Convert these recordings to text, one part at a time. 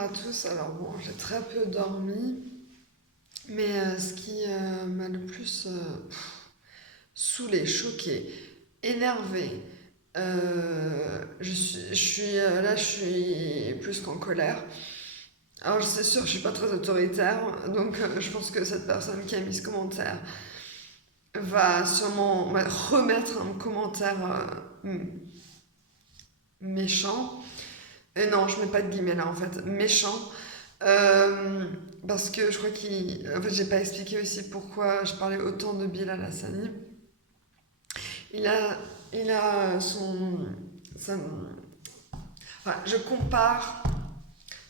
à tous. Alors bon, j'ai très peu dormi, mais ce qui m'a le plus saoulée, choquée, énervée, je suis plus qu'en colère. Alors c'est sûr, je suis pas très autoritaire, donc je pense que cette personne qui a mis ce commentaire va sûrement remettre un commentaire méchant. Et non, je mets pas de guillemets là en fait, méchant. Euh, Parce que je crois qu'il. En fait, j'ai pas expliqué aussi pourquoi je parlais autant de Bilal Hassani. Il a, il a enfin, je compare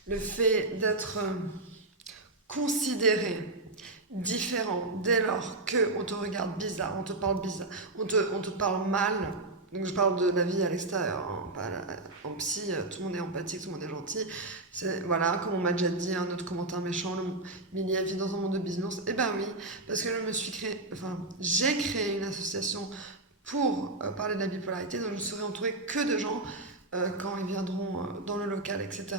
le fait d'être considéré différent dès lors qu'on te regarde bizarre, on te parle bizarre, on te parle mal. Donc je parle de la vie à l'extérieur, hein, en psy, tout le monde est empathique, tout le monde est gentil. Voilà, comme on m'a déjà dit, un autre commentaire méchant, Milly vit dans un monde de business. Eh ben oui, parce que j'ai créé une association pour parler de la bipolarité, donc je serai entourée que de gens quand ils viendront dans le local, etc.,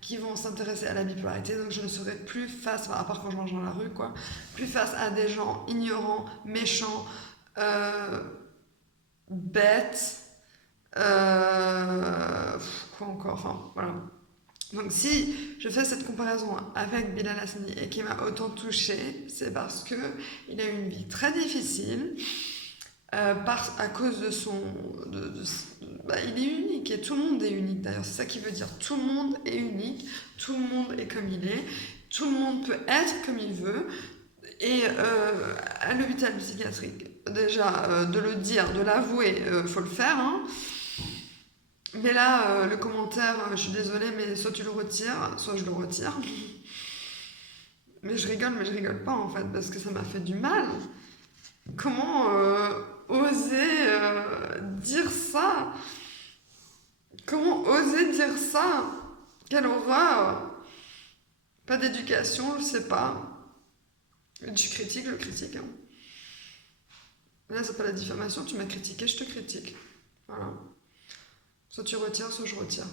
qui vont s'intéresser à la bipolarité. Donc je ne serai plus face, à part quand je mange dans la rue, quoi, plus face à des gens ignorants, méchants, bêtes, quoi encore, enfin voilà. Donc si je fais cette comparaison avec Bilal Hassani et qui m'a autant touchée, c'est parce que il a eu une vie très difficile, à cause de son... il est unique et tout le monde est unique d'ailleurs, c'est ça qui veut dire. Tout le monde est unique, tout le monde est comme il est, tout le monde peut être comme il veut. Et à l'hôpital psychiatrique, déjà, de le dire, de l'avouer, faut le faire. Hein. Mais là, le commentaire, je suis désolée, mais soit tu le retires, soit je le retire. Mais je rigole pas en fait, parce que ça m'a fait du mal. Comment oser dire ça? Comment oser dire ça? Quelle horreur! Pas d'éducation, je sais pas. Tu critiques, je critique. Hein. Là, c'est pas la diffamation, tu m'as critiqué, je te critique. Voilà. Soit tu retires, soit je retire.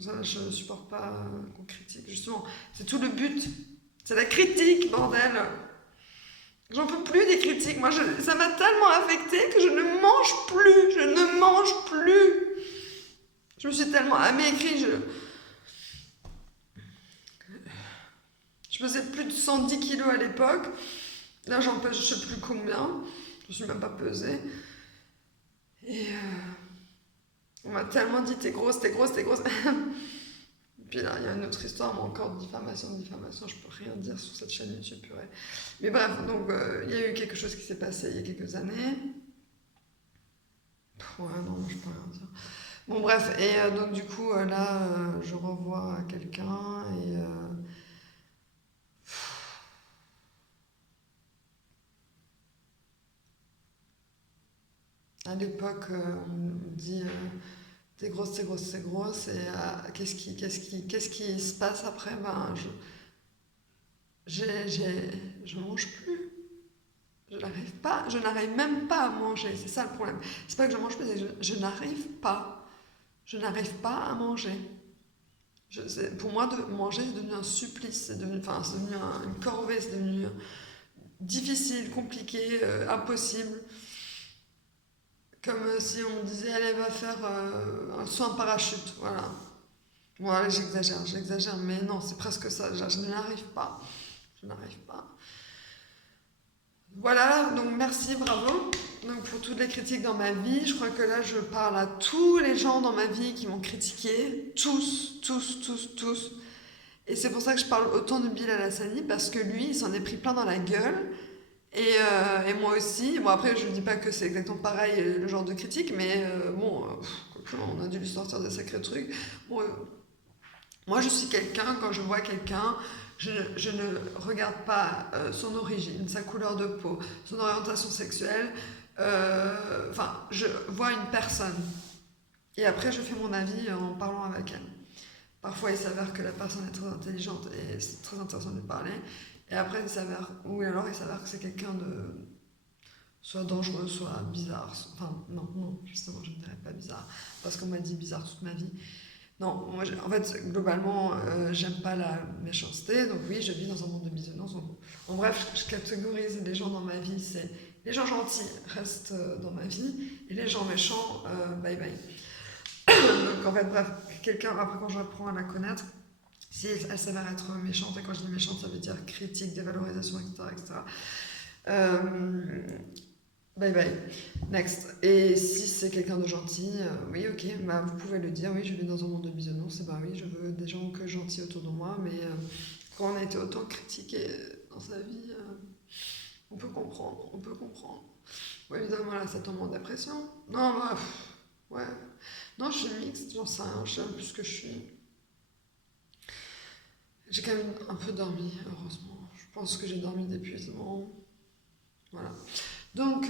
Ça, je supporte pas qu'on critique. Justement, c'est tout le but. C'est la critique, bordel! J'en peux plus des critiques. Moi, ça m'a tellement affectée que je ne mange plus. Je ne mange plus. Je me suis tellement amaigrie. Je pesais plus de 110 kilos à l'époque. Là, j'en pèse je sais plus combien. Je me suis même pas pesée. Et on m'a tellement dit t'es grosse, t'es grosse, t'es grosse. Et puis là, il y a une autre histoire, mais encore de diffamation. Je peux rien dire sur cette chaîne YouTube, purée. Mais bref, donc il y a eu quelque chose qui s'est passé il y a quelques années. Ouais, non, je peux rien dire. Bon, bref, et donc du coup, là, je revois quelqu'un et. À l'époque, on me dit t'es grosse, t'es grosse, t'es grosse, et qu'est-ce qui se passe après? Ben, je mange plus. Je n'arrive même pas à manger, c'est ça le problème. C'est pas que je mange plus, c'est que je n'arrive pas. Je n'arrive pas à manger. Pour moi, de manger, c'est devenu un supplice, c'est devenu une corvée, c'est devenu difficile, compliqué, impossible. Comme si on me disait, allez, va faire un saut en parachute, voilà. Bon, allez, j'exagère, mais non, c'est presque ça, je n'arrive pas. Je n'arrive pas. Voilà, donc merci, bravo. Donc pour toutes les critiques dans ma vie, je crois que là je parle à tous les gens dans ma vie qui m'ont critiqué, tous, tous, tous, tous. Et c'est pour ça que je parle autant de Bilal Hassani, parce que lui, il s'en est pris plein dans la gueule. Et moi aussi. Bon, après, je ne dis pas que c'est exactement pareil le genre de critique, mais on a dû lui sortir des sacrés trucs. Bon, moi, je suis quelqu'un, quand je vois quelqu'un, je ne regarde pas son origine, sa couleur de peau, son orientation sexuelle. Je vois une personne. Et après, je fais mon avis en parlant avec elle. Parfois, il s'avère que la personne est très intelligente et c'est très intéressant de lui parler. Et après, il s'avère que c'est quelqu'un de soit dangereux, soit bizarre. Enfin, non, justement, je ne dirais pas bizarre, parce qu'on m'a dit bizarre toute ma vie. Non, moi, en fait, globalement, j'aime pas la méchanceté, donc oui, je vis dans un monde de bisounours. En bref, je catégorise les gens dans ma vie, c'est les gens gentils restent dans ma vie, et les gens méchants, bye bye. Donc en fait, bref, quelqu'un, après quand je reprends à la connaître, si elle s'avère être méchante, et quand je dis méchante, ça veut dire critique, dévalorisation, etc. etc. Bye bye. Next. Et si c'est quelqu'un de gentil, oui, ok, bah, vous pouvez le dire, oui, je vis dans un monde de bisounours, et bah oui, je veux des gens que gentils autour de moi, mais quand on a été autant critiqué dans sa vie, on peut comprendre, on peut comprendre. Oui, évidemment, là, ça tombe en dépression. Non, bah, ouais. Non, je suis mixte, j'en sais rien, je sais même plus ce que je suis. J'ai quand même un peu dormi, heureusement. Je pense que j'ai dormi d'épuisement. Voilà. Donc,